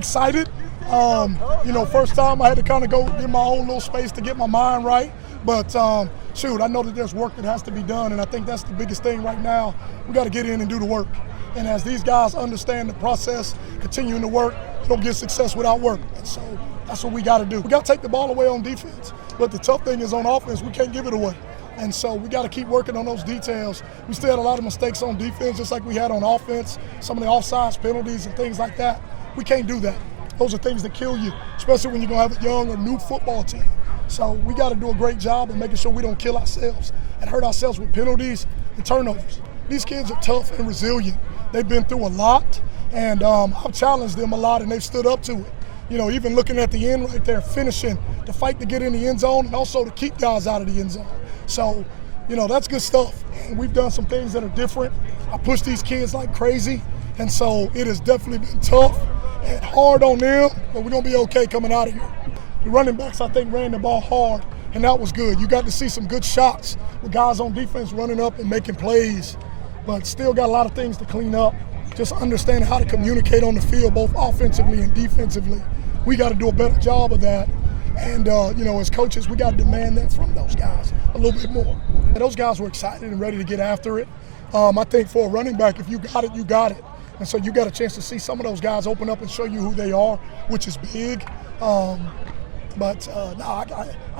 excited. First time I had to kind of go get my own little space to get my mind right. But shoot, I know that there's work that has to be done, and I think that's the biggest thing right now. We got to get in and do the work. And as these guys understand the process, continuing to work, you don't get success without work. And so that's what we got to do. We got to take the ball away on defense. But the tough thing is on offense, we can't give it away. And so we got to keep working on those details. We still had a lot of mistakes on defense, just like we had on offense, some of the offsides penalties and things like that. We can't do that. Those are things that kill you, especially when you're going to have a young or new football team. So we got to do a great job of making sure we don't kill ourselves and hurt ourselves with penalties and turnovers. These kids are tough and resilient. They've been through a lot, and I've challenged them a lot, and they've stood up to it. Even looking at the end right there, finishing the fight to get in the end zone and also to keep guys out of the end zone. So, that's good stuff. And we've done some things that are different. I push these kids like crazy, and so it has definitely been tough and hard on them, but we're going to be okay coming out of here. The running backs, I think, ran the ball hard, and that was good. You got to see some good shots with guys on defense running up and making plays, but still got a lot of things to clean up. Just understanding how to communicate on the field, both offensively and defensively. We got to do a better job of that. And, as coaches, we got to demand that from those guys a little bit more. And those guys were excited and ready to get after it. I think for a running back, if you got it, you got it. And so you got a chance to see some of those guys open up and show you who they are, which is big. I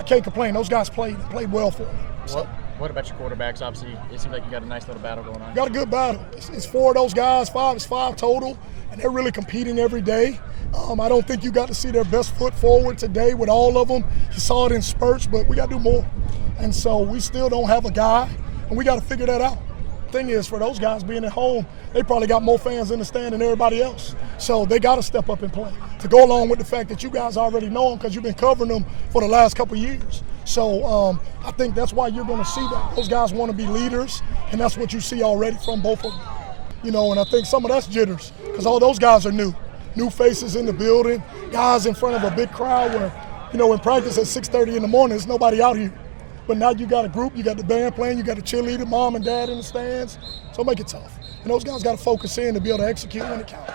can't complain. Those guys played well for me. So. What about your quarterbacks? Obviously, it seems like you got a nice little battle going on. Got a good battle. It's four of those guys, it's five total, and they're really competing every day. I don't think you got to see their best foot forward today with all of them. You saw it in spurts, but we got to do more. And so we still don't have a guy, and we got to figure that out. Thing is, for those guys being at home, they probably got more fans in the stand than everybody else. So they got to step up and play to go along with the fact that you guys already know them because you've been covering them for the last couple of years. So I think that's why you're going to see that. Those guys want to be leaders, and that's what you see already from both of them. And I think some of that's jitters because all those guys are new faces in the building, guys in front of a big crowd where, in practice at 6:30 in the morning, there's nobody out here. But now you got a group, you got the band playing, you got the cheerleader, mom and dad in the stands, so make it tough. And those guys got to focus in to be able to execute when it counts.